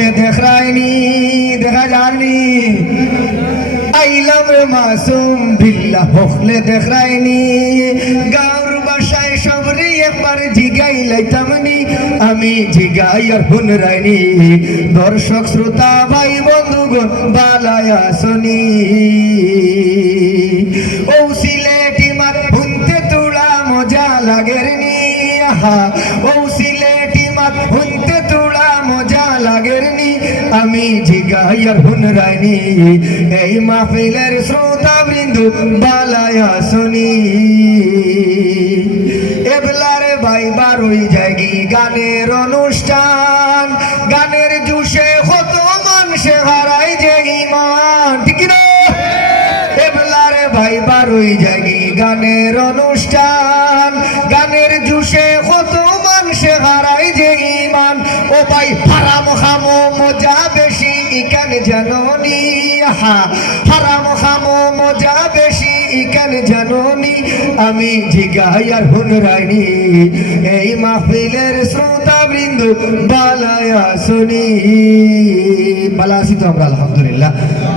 হকলে দেখায়নি দেখা যায়নি আইলাম রে মাসুম বিল্লাহ হকলে দেখায়নি গাঁর বাসায় সবরে একবার জিগাই লাইতামনি আমি জিগাই আর হুনরাইনি দর্শক শ্রোতা ভাই বন্ধুগণ বালায়া শুনি ও সিলেটি মাত হুনতে তোলা মজা লাগের নি আহা ও সিলেটি মাত হুনতে তোলা মজা লাগের নি আমি জিগাই আর হুনরাইনি এই মাহফিলের শ্রোতা বৃন্দু বালায়া শুনি এবলারে ভাই বারোই জায়গি গানের অনুষ্ঠান গানের জুসে কত মানুষে হারাই যে ইমান ঠিক না এবলারে ভাই বারোই জায়গি গানের অনুষ্ঠান গানের জুসে কত মানুষে হারাই যে ইমান ও ভাই হারাম খামো মজা বেশি ইকান জাননি হারাম খামো মজা বেশি ইকান জাননি আমি জিগাই আর হুনরাইনি এই মাহফিলের শ্রোতা বৃন্দ বালায়া শুনি বালা আছি তো আমরা আলহামদুলিল্লাহ।